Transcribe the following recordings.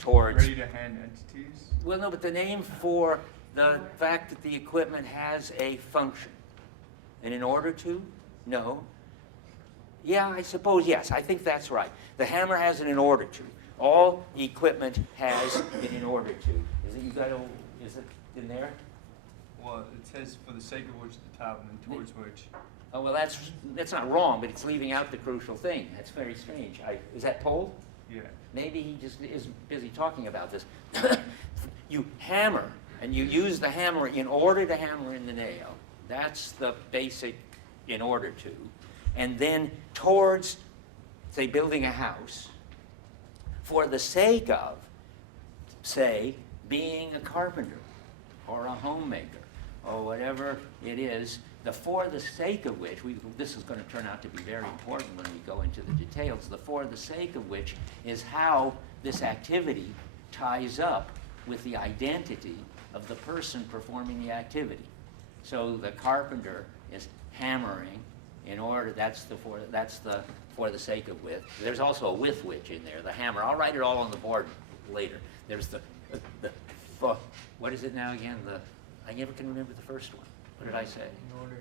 towards... Ready-to-hand entities? Well, no, but the name for the fact that the equipment has a function. And in order to? No. Yeah, I suppose, yes, I think that's right. The hammer has an in order to. All equipment has an in order to. Is it in there? Well, it says for the sake of which at the top and then towards which. Oh, well, that's not wrong, but it's leaving out the crucial thing. That's very strange. Is that told? Yeah. Maybe he just isn't busy talking about this. You hammer, and you use the hammer in order to hammer in the nail. That's the basic in order to. And then towards, say, building a house, for the sake of, say, being a carpenter or a homemaker or whatever it is, the for the sake of which, this is going to turn out to be very important when we go into the details, the for the sake of which is how this activity ties up with the identity of the person performing the activity. So the carpenter is hammering in order, that's the for the sake of with. There's also a with which in there, the hammer. I'll write it all on the board later. There's the what is it now again? I never can remember the first one. What did I say? In order.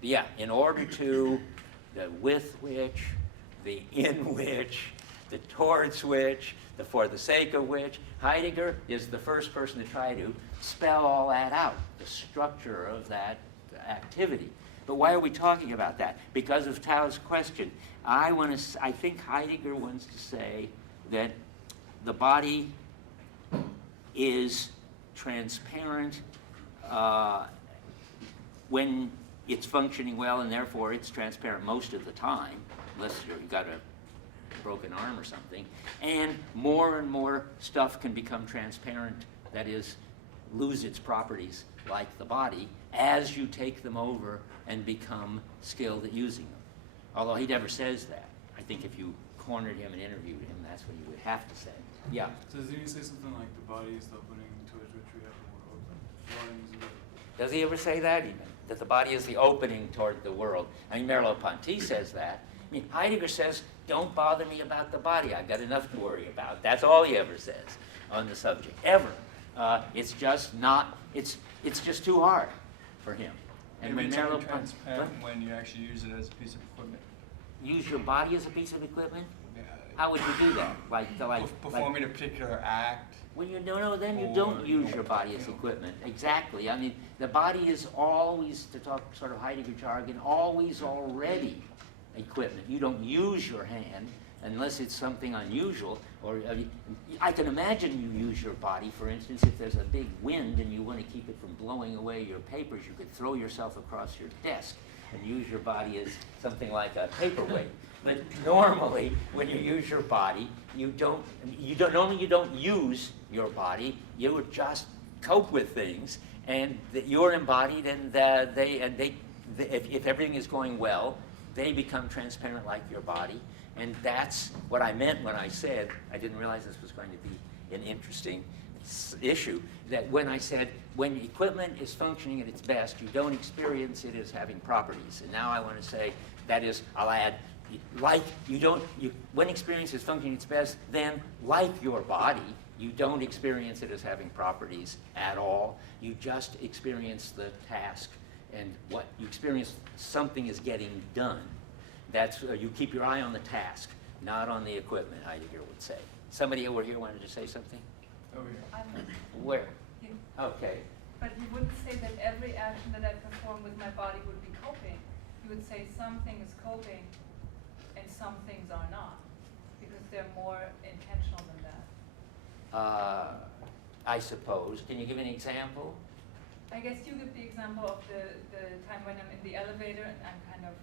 Yeah, in order to, the with which, the in which, the towards which, the for the sake of which. Heidegger is the first person to try to spell all that out, the structure of that activity. But why are we talking about that? Because of Tao's question. I think Heidegger wants to say that the body is transparent when it's functioning well, and therefore it's transparent most of the time, unless you've got a broken arm or something. And more stuff can become transparent, that is, lose its properties like the body, as you take them over and become skilled at using them. Although he never says that. I think if you cornered him and interviewed him, that's what he would have to say. Yeah? So does he say something like the body is the opening towards which we have the world? The body is the... Does he ever say that even? That the body is the opening toward the world? I mean, Merleau-Ponty says that. I mean, Heidegger says, don't bother me about the body. I've got enough to worry about. That's all he ever says on the subject, ever. It's just not, it's just too hard for him. And maybe it's only transparent when you actually use it as a piece of equipment. Use your body as a piece of equipment? Yeah. How would you do that? Performing a particular act. Well, then you don't use your body as equipment. Exactly. I mean, the body is always, to talk sort of Heidegger jargon, always already equipment. You don't use your hand unless it's something unusual. Or I can imagine you use your body, for instance, if there's a big wind and you want to keep it from blowing away your papers, you could throw yourself across your desk and use your body as something like a paperweight. But normally, when you use your body, you don't use your body. You would just cope with things, and you're embodied, and if everything is going well, they become transparent like your body. And that's what I meant when I said, I didn't realize this was going to be an interesting issue, that when I said, when equipment is functioning at its best, you don't experience it as having properties. And now I want to say, that is, I'll add, when experience is functioning at its best, then like your body, you don't experience it as having properties at all. You just experience the task, and what you experience, something is getting done. That's, you keep your eye on the task, not on the equipment, Heidegger would say. Somebody over here wanted to say something? Oh, yeah. Where? Okay. But you wouldn't say that every action that I perform with my body would be coping. You would say something is coping and some things are not, because they're more intentional than that. I suppose. Can you give an example? I guess you give the example of the time when I'm in the elevator and I'm kind of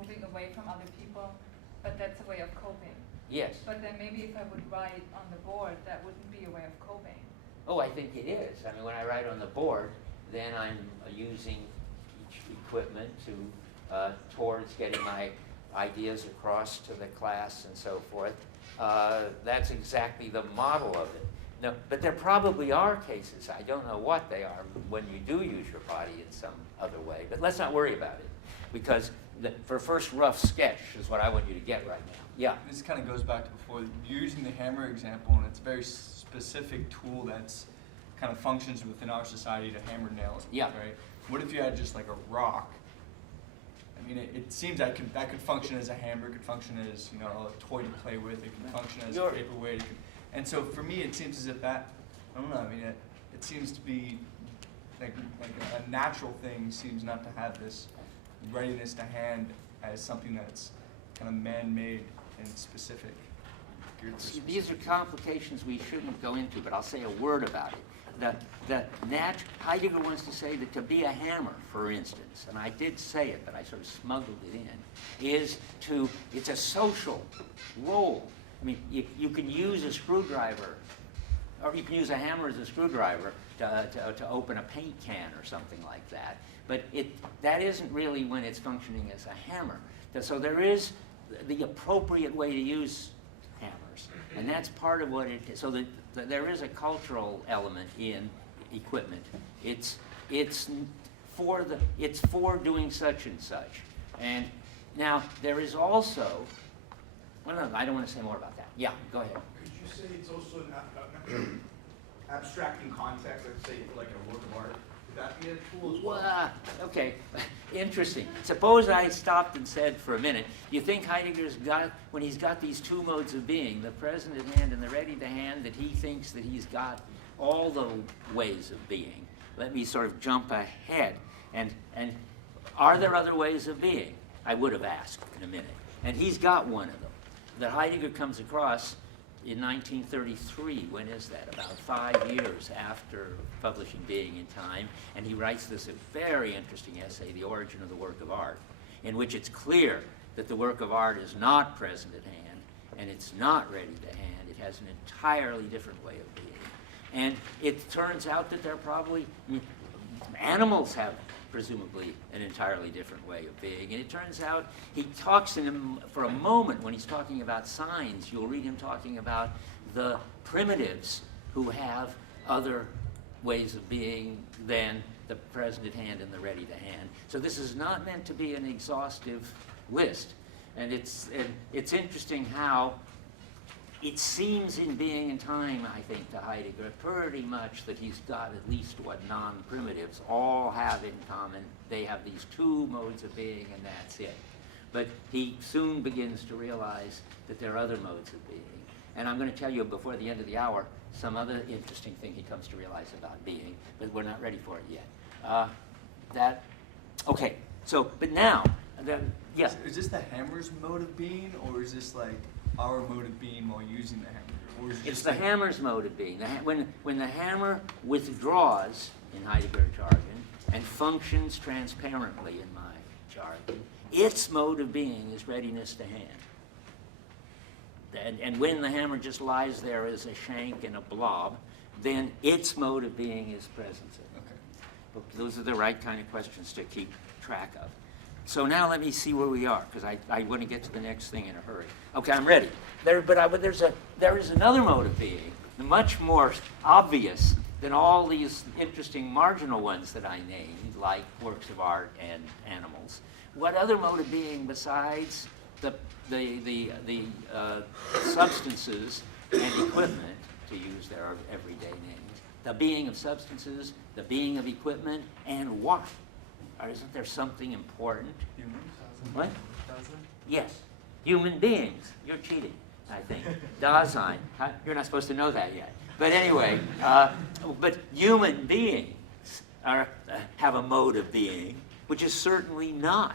moving away from other people, but that's a way of coping. Yes. But then maybe if I would write on the board, that wouldn't be a way of coping. Oh, I think it is. I mean, when I write on the board, then I'm using each equipment towards getting my ideas across to the class and so forth. That's exactly the model of it. No, but there probably are cases, I don't know what they are, when you do use your body in some other way. But let's not worry about it, because for a first rough sketch is what I want you to get right now. Yeah. This kind of goes back to before, you're using the hammer example, and it's a very specific tool that's kind of functions within our society to hammer nails with, Yeah. right? What if you had just like a rock? I mean, it seems that could function as a hammer, it could function as, you know, a toy to play with, it can function as a paperweight. And so for me, it seems as if that, I don't know, I mean, it seems to be like a natural thing seems not to have this readiness to hand as something that's kind of man-made and specific. geared for See, these are complications we shouldn't go into, but I'll say a word about it. Heidegger wants to say that to be a hammer, for instance, and I did say it, but I sort of smuggled it in, it's a social role. I mean, you can use a screwdriver, or you can use a hammer as a screwdriver to open a paint can or something like that. But that isn't really when it's functioning as a hammer. So there is the appropriate way to use hammers, and that's part of what it is. So there is a cultural element in equipment. It's for doing such and such. And now there is also, well, no, I don't want to say more about that. Yeah, go ahead. Could you say it's also an abstracting context, let's say like a work of art? Would that be a tool as well? Well, okay, interesting. Suppose I stopped and said for a minute, you think Heidegger's got, when he's got these two modes of being, the present at hand and the ready to hand, that he thinks that he's got all the ways of being? Let me sort of jump ahead. And are there other ways of being? I would have asked in a minute. And he's got one of them that Heidegger comes across in 1933. When is that? About 5 years after publishing Being in Time. And he writes this very interesting essay, The Origin of the Work of Art, in which it's clear that the work of art is not present at hand, and it's not ready to hand. It has an entirely different way of being. And it turns out that they're probably, animals have presumably an entirely different way of being. And it turns out he talks in him for a moment when he's talking about signs. You'll read him talking about the primitives who have other ways of being than the present at hand and the ready to hand. So this is not meant to be an exhaustive list. And it's interesting how it seems in Being in Time, I think, to Heidegger, pretty much that he's got at least what non-primitives all have in common. They have these two modes of being, and that's it. But he soon begins to realize that there are other modes of being. And I'm going to tell you before the end of the hour some other interesting thing he comes to realize about being, but we're not ready for it yet. Okay, so, but now, yeah. Is this the hammer's mode of being, or is this like our mode of being while using the hammer? Or is it It's just the like, hammer's mode of being. When the hammer withdraws, in Heidegger jargon, and functions transparently in my jargon, its mode of being is readiness to hand. And when the hammer just lies there as a shank and a blob, then its mode of being is presence. Okay. Those are the right kind of questions to keep track of. So now let me see where we are, because I want to get to the next thing in a hurry. Okay, I'm ready. There is another mode of being, much more obvious than all these interesting marginal ones that I named, like works of art and animals. What other mode of being besides the substances and equipment, to use their everyday names, the being of substances, the being of equipment, and what? Or isn't there something important? Humans? What? Dasein? Yes, human beings. You're cheating, I think. Dasein. You're not supposed to know that yet. But anyway, but human beings have a mode of being, which is certainly not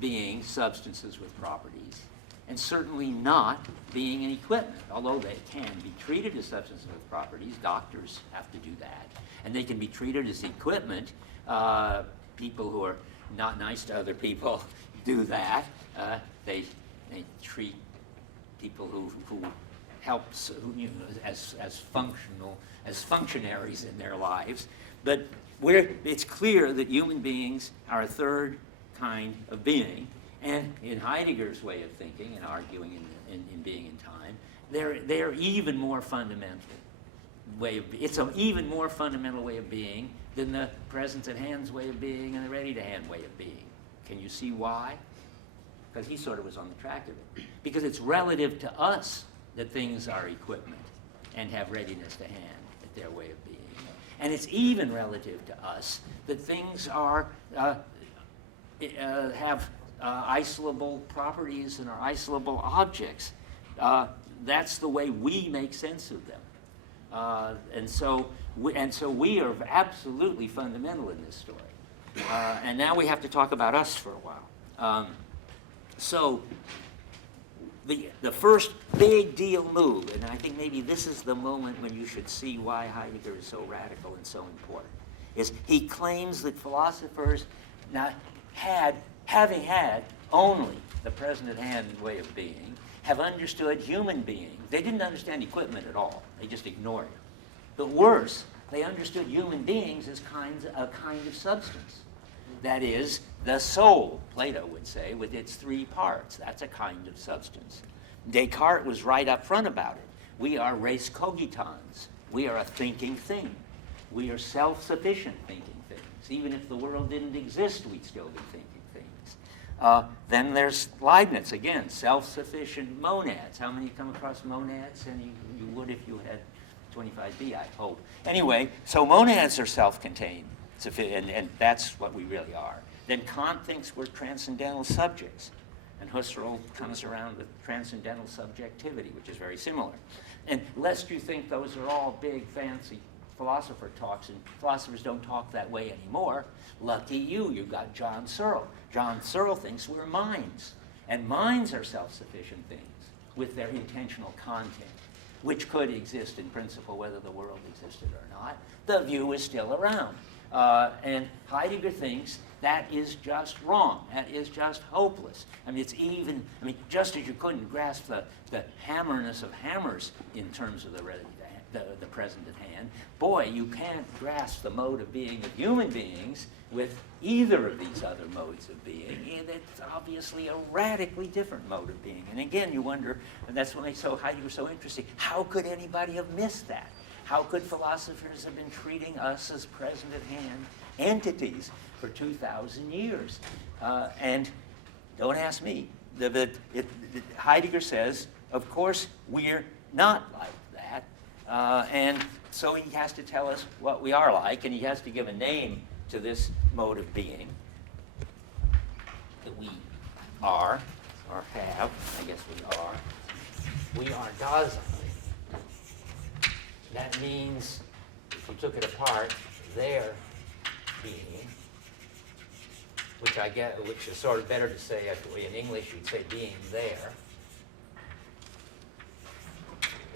being substances with properties, and certainly not being an equipment, although they can be treated as substances with properties. Doctors have to do that. And they can be treated as equipment. People who are not nice to other people do that. They treat people who helps as functionaries in their lives. But it's clear that human beings are a third kind of being, and in Heidegger's way of thinking and arguing in Being in Time, they're even more fundamental way of. It's an even more fundamental way of being than the present at hand's way of being and the ready to hand way of being. Can you see why? because he sort of was on the track of it. Because it's relative to us that things are equipment and have readiness to hand at their way of being. And it's even relative to us that things are, have isolable properties and are isolable objects. That's the way we make sense of them. And so we are absolutely fundamental in this story. And now we have to talk about us for a while. So the first big deal move, and I think maybe this is the moment when you should see why Heidegger is so radical and so important, is he claims that philosophers having had only the present at hand way of being, have understood human being. They didn't understand equipment at all. They just ignored it. But worse, they understood human beings as a kind of substance. That is, the soul, Plato would say, with its three parts. That's a kind of substance. Descartes was right up front about it. We are res cogitans. We are a thinking thing. We are self-sufficient thinking things. Even if the world didn't exist, we'd still be thinking things. Then there's Leibniz, again, self-sufficient monads. How many come across monads? And you would if you had 25B, I hope. Anyway, so monads are self-contained, and that's what we really are. Then Kant thinks we're transcendental subjects, and Husserl comes around with transcendental subjectivity, which is very similar. And lest you think those are all big, fancy philosopher talks, and philosophers don't talk that way anymore, lucky you, you've got John Searle. John Searle thinks we're minds, and minds are self-sufficient things with their intentional content, which could exist in principle whether the world existed or not. The view is still around. And Heidegger thinks that is just wrong. That is just hopeless. I mean, just as you couldn't grasp the hammerness of hammers in terms of the present at hand, boy, you can't grasp the mode of being of human beings with either of these other modes of being. And it's obviously a radically different mode of being. And again, you wonder, and that's what makes Heidegger so interesting, how could anybody have missed that? How could philosophers have been treating us as present at hand entities for 2,000 years? And don't ask me. Heidegger says, of course, we're not like that. And so he has to tell us what we are like, and he has to give a name to this mode of being that we are, or have, I guess we are. We are Dasein. That means, if you took it apart, their being, which is sort of better to say, actually, in English, you'd say being there.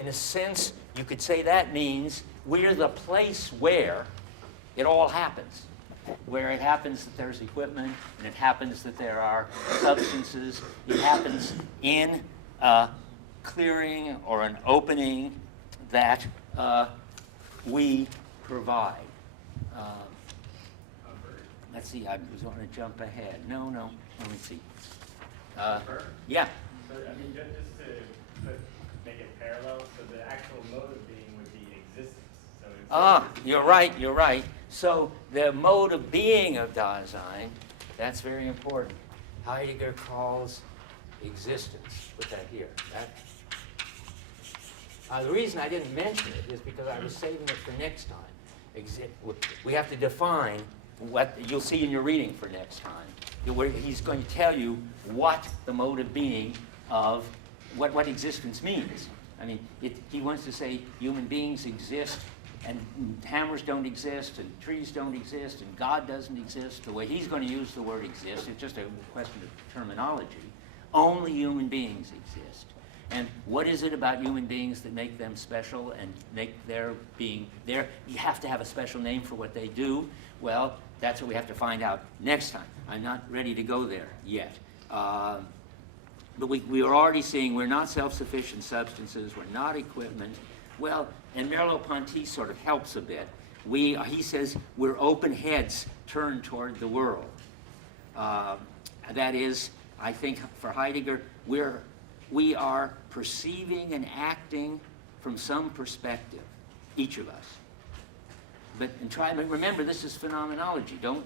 In a sense, you could say that means we're the place where it all happens. Where it happens that there's equipment, and it happens that there are substances. It happens in a clearing or an opening that we provide. Let's see, I was going to jump ahead. No, let me see. Yeah. So, I mean, just to make it parallel, so the actual mode of being would be existence. So You're right. So the mode of being of Dasein, that's very important. Heidegger calls existence. Put that here. The reason I didn't mention it is because I was saving it for next time. We have to define what you'll see in your reading for next time. He's going to tell you what the mode of being of what existence means. I mean, he wants to say human beings exist, and hammers don't exist, and trees don't exist, and God doesn't exist. The way he's going to use the word exist, it's just a question of terminology. Only human beings exist. And what is it about human beings that make them special and make their being there? You have to have a special name for what they do. Well, that's what we have to find out next time. I'm not ready to go there yet. But we are already seeing we're not self-sufficient substances. We're not equipment. Well, and Merleau-Ponty sort of helps a bit. He says we're open heads turned toward the world. That is, I think for Heidegger, we are perceiving and acting from some perspective, each of us. remember, this is phenomenology. Don't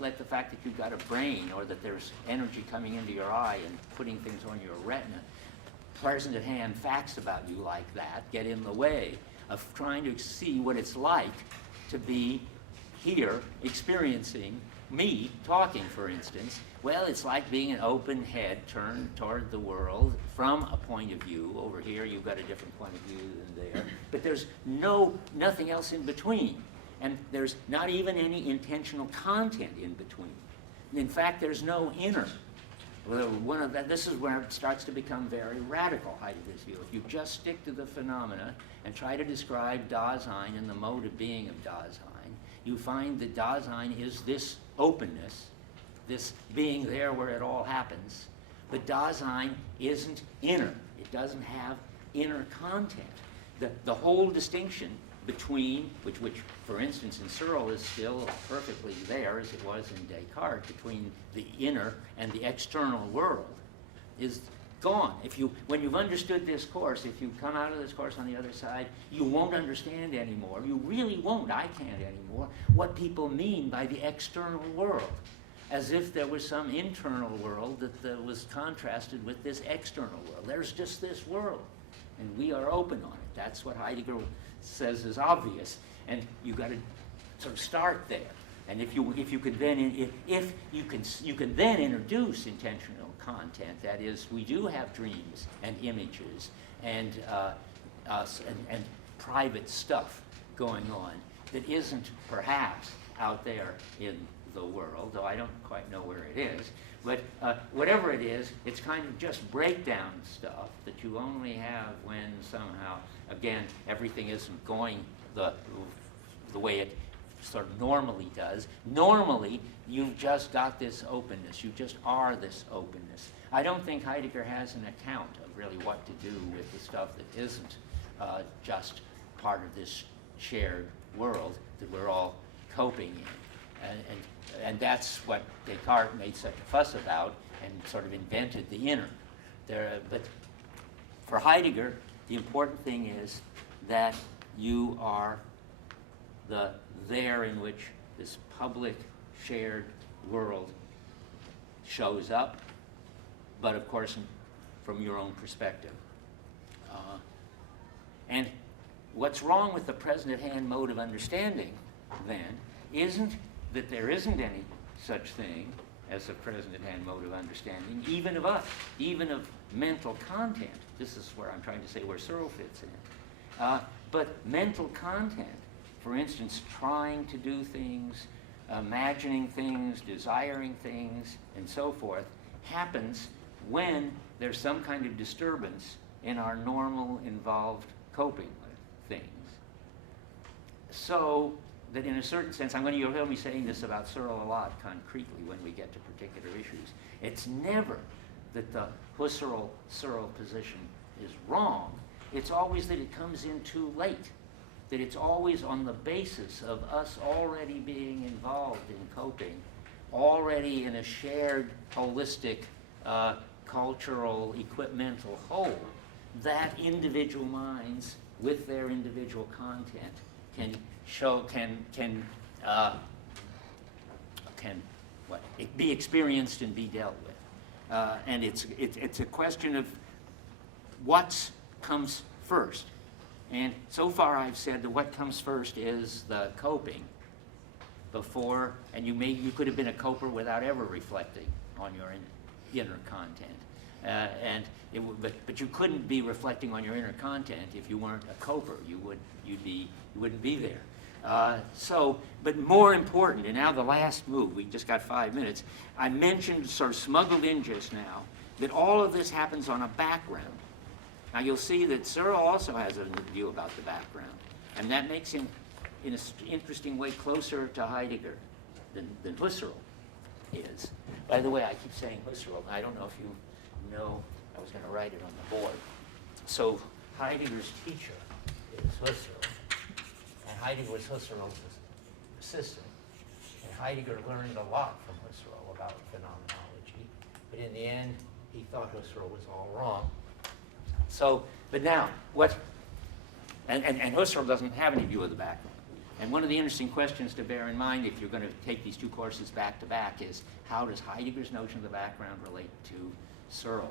let the fact that you've got a brain or that there's energy coming into your eye and putting things on your retina, present at hand facts about you like that get in the way of trying to see what it's like to be here experiencing me talking, for instance. Well, it's like being an open head turned toward the world from a point of view. Over here, you've got a different point of view than there. But there's nothing else in between. And there's not even any intentional content in between. In fact, there's no inner. Well, this is where it starts to become very radical, Heidegger's view. If you just stick to the phenomena and try to describe Dasein and the mode of being of Dasein, you find that Dasein is this openness, this being there where it all happens. But Dasein isn't inner. It doesn't have inner content. The whole distinction between, which for instance in Searle is still perfectly there as it was in Descartes, between the inner and the external world, is gone. When you've understood this course, if you come out of this course on the other side, you won't understand anymore. You really won't, I can't anymore, what people mean by the external world. As if there was some internal world that was contrasted with this external world. There's just this world, and we are open on it. That's what Heidegger says is obvious, and you've got to sort of start there. And if you can then introduce intentional content, that is, we do have dreams and images and private stuff going on that isn't perhaps out there in the world, though I don't quite know where it is. But whatever it is, it's kind of just breakdown stuff that you only have when somehow, again, everything isn't going the way it sort of normally does. Normally, you've just got this openness. You just are this openness. I don't think Heidegger has an account of really what to do with the stuff that isn't just part of this shared world that we're all coping in. And that's what Descartes made such a fuss about and sort of invented the inner. But for Heidegger, the important thing is that you are the there in which this public shared world shows up, but of course from your own perspective. And what's wrong with the present at hand mode of understanding, then, isn't that there isn't any such thing as a present at hand mode of understanding, even of us, even of mental content. This is where I'm trying to say where Searle fits in. But mental content, for instance, trying to do things, imagining things, desiring things, and so forth, happens when there's some kind of disturbance in our normal involved coping with things. So that in a certain sense, you'll hear me saying this about Searle a lot concretely when we get to particular issues. It's never that the Husserl-Searle position is wrong. It's always that it comes in too late. That it's always on the basis of us already being involved in coping, already in a shared, holistic, cultural, equipmental whole, that individual minds with their individual content can be experienced and be dealt with. And it's a question of what comes first. And so far I've said that what comes first is the coping before, and you could have been a coper without ever reflecting on your inner content. But you couldn't be reflecting on your inner content if you weren't a coper. You wouldn't be there. But more important, and now the last move, we just got 5 minutes, I mentioned, sort of smuggled in just now, that all of this happens on a background. Now you'll see that Searle also has a view about the background, and that makes him, in an interesting way, closer to Heidegger than Husserl is. By the way, I keep saying Husserl. I don't know if you know, I was going to write it on the board. So Heidegger's teacher is Husserl, and Heidegger was Husserl's assistant. And Heidegger learned a lot from Husserl about phenomenology, but in the end, he thought Husserl was all wrong. So, but now, and Husserl doesn't have any view of the background. And one of the interesting questions to bear in mind if you're going to take these two courses back to back is, how does Heidegger's notion of the background relate to Searle's?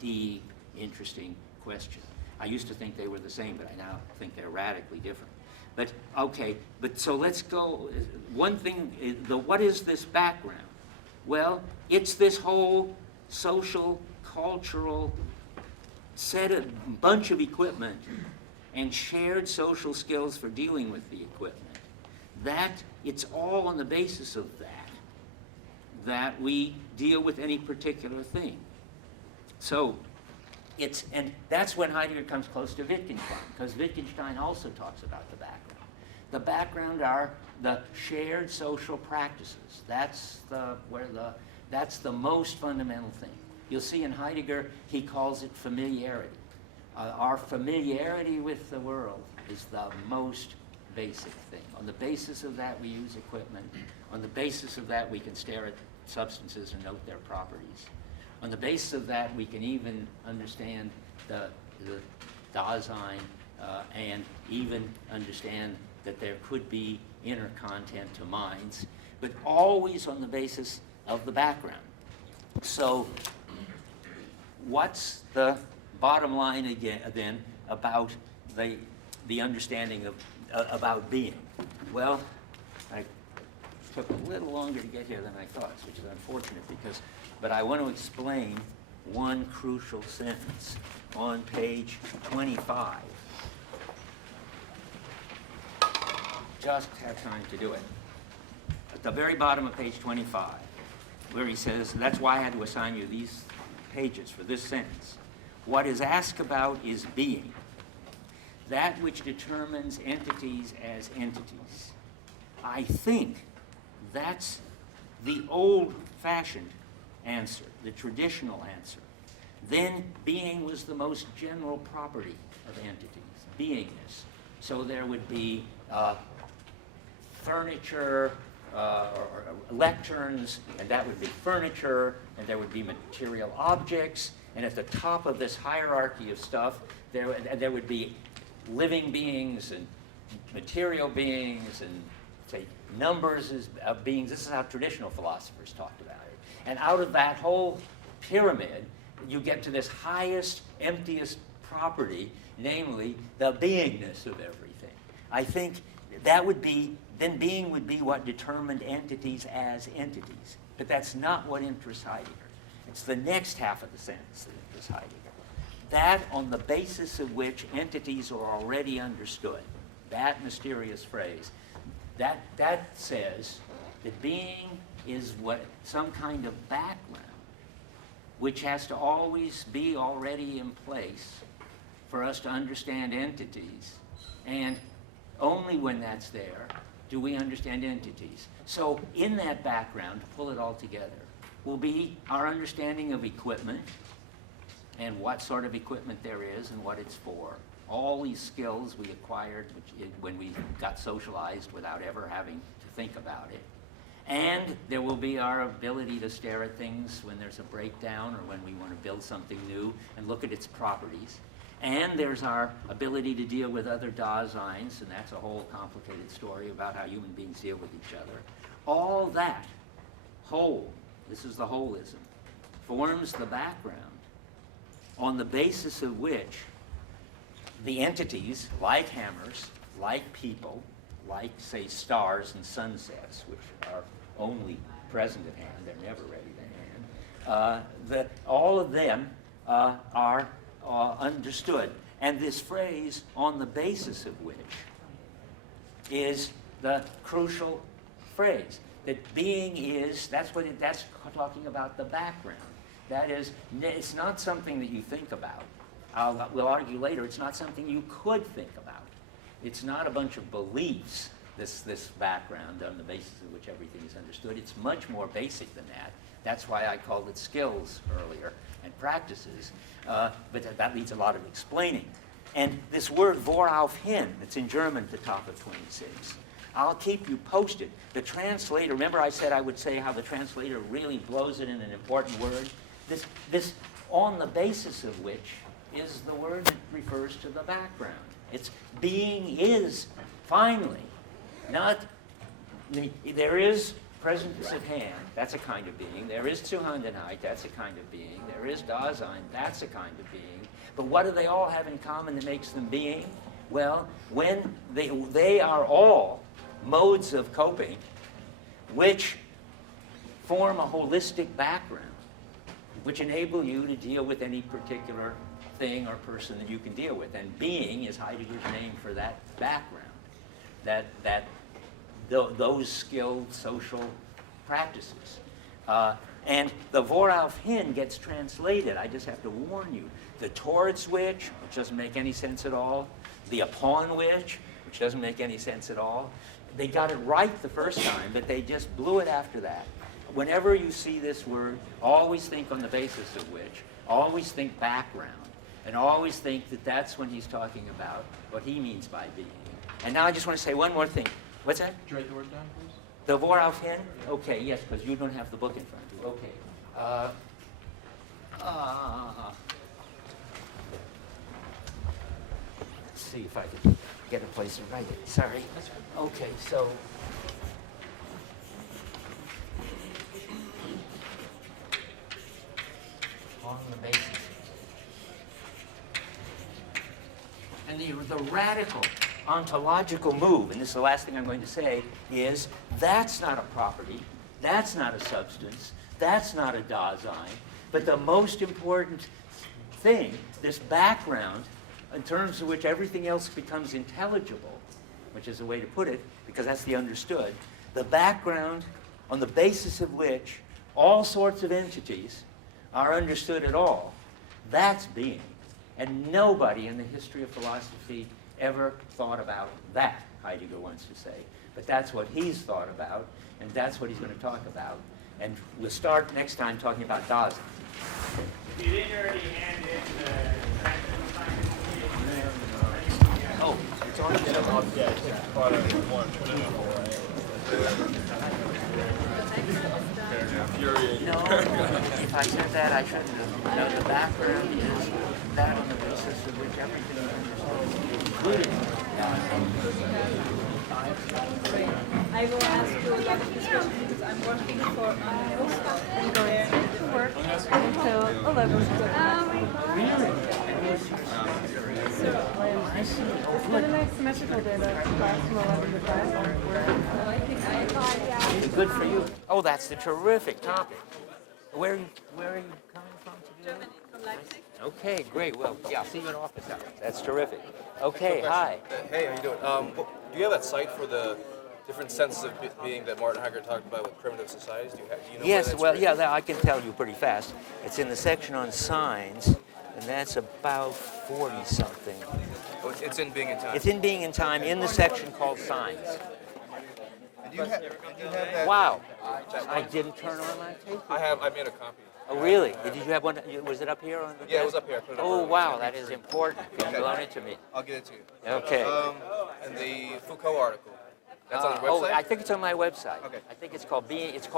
Deep, interesting question. I used to think they were the same, but I now think they're radically different. But, okay, but so let's go. One thing, what is this background? Well, it's this whole social, cultural bunch of equipment and shared social skills for dealing with the equipment. It's all on the basis of that we deal with any particular thing. So, and that's when Heidegger comes close to Wittgenstein, because Wittgenstein also talks about the background. The background are the shared social practices. That's the most fundamental thing. You'll see in Heidegger, he calls it familiarity. Our familiarity with the world is the most basic thing. On the basis of that, we use equipment. On the basis of that, we can stare at substances and note their properties. On the basis of that, we can even understand the Dasein and even understand that there could be inner content to minds, but always on the basis of the background. So what's the bottom line again then about the understanding of about being? Well, I took a little longer to get here than I thought, which is unfortunate but I want to explain one crucial sentence on page 25. Just have time to do it. At the very bottom of page 25, where he says, that's why I had to assign you these pages for this sentence. What is asked about is being, that which determines entities as entities. I think that's the old-fashioned answer, the traditional answer. Then being was the most general property of entities, beingness. So there would be furniture or lecterns, and that would be furniture, and there would be material objects, and at the top of this hierarchy of stuff, there would be living beings and material beings and, say, numbers of beings. This is how traditional philosophers talked about it. And out of that whole pyramid, you get to this highest, emptiest property, namely the beingness of everything. I think that would be, then being would be what determined entities as entities. But that's not what interests Heidegger. It's the next half of the sentence that interests Heidegger. That on the basis of which entities are already understood. That mysterious phrase. That says that being is some kind of background which has to always be already in place for us to understand entities. And only when that's there do we understand entities. So in that background, to pull it all together, will be our understanding of equipment and what sort of equipment there is and what it's for. All these skills we acquired when we got socialized without ever having to think about it. And there will be our ability to stare at things when there's a breakdown or when we want to build something new and look at its properties. And there's our ability to deal with other Daseins, and that's a whole complicated story about how human beings deal with each other. All that whole, this is the holism, forms the background on the basis of which the entities, like hammers, like people, like, say, stars and sunsets, which are only present at hand, they're never ready to hand, all of them are understood. And this phrase, on the basis of which, is the crucial phrase. That being is, that's talking about the background. That is, it's not something that you think about. We'll argue later, it's not something you could think about. It's not a bunch of beliefs, this background on the basis of which everything is understood. It's much more basic than that. That's why I called it skills earlier and practices. But that needs a lot of explaining. And this word Worauf hin, that's in German at the top of 26. I'll keep you posted. The translator, remember I said I would say how the translator really blows it in an important word? This on the basis of which is the word that refers to the background. It's being is, finally, Not, there is presence at hand, that's a kind of being. There is Zuhandenheit, that's a kind of being. There is Dasein, that's a kind of being. But what do they all have in common that makes them being? Well, when they are all modes of coping which form a holistic background, which enable you to deal with any particular thing or person that you can deal with. And being is Heidegger's name for that background, those skilled social practices. And the vorauf hin gets translated, I just have to warn you, the towards which doesn't make any sense at all, the upon which doesn't make any sense at all. They got it right the first time, but they just blew it after that. Whenever you see this word, always think on the basis of which, always think background, and always think that that's when he's talking about what he means by being. And now I just want to say one more thing. What's that? Could you write the word down, please? The vorauf hin? Okay, yes, because you don't have the book in front of you. Okay. Let's see if I can get a place to write it. Sorry. Okay, so. On the basis. And the radical ontological move, and this is the last thing I'm going to say, is that's not a property, that's not a substance, that's not a Dasein, but the most important thing, this background, in terms of which everything else becomes intelligible, which is a way to put it, because that's the understood, the background on the basis of which all sorts of entities are understood at all, that's being. And nobody in the history of philosophy ever thought about that, Heidegger wants to say. But that's what he's thought about, and that's what he's going to talk about. And we'll start next time talking about Dasein. If you didn't already hand in the Oh, it's on No, if I said that, I shouldn't have. No, the background is that on the basis of which everything is understood, including I will ask you about this question because I'm working for work until 11. It's been a nice symmetrical day that class from 11 to 5. Good for you. Oh, that's the terrific topic. Where are you coming from to do that? Germany, from Leipzig. Okay, great. Well, yeah, I'll see you in office hours. That's terrific. Okay, hi. Hey, how you doing? Do you have that site for the different senses of being that Martin Heidegger talked about with primitive societies? Do you know Yes, where that's well, written? yeah, I can tell you pretty fast. It's in the section on signs, and that's about 40-something. Oh, it's in Being and Time. It's in Being and Time in the section called Signs. Did you have that? Wow. I didn't turn on my tape. I made a copy. Oh, really? Did you have one? Was it up here on the Yeah, it desk? was up here. I put it up Oh, earlier. wow, that is important. Can you loan it to me? I'll get it to you. Okay. And the Foucault article. That's on your website? Oh, I think it's on my website. Okay. I think it's called Being in Power.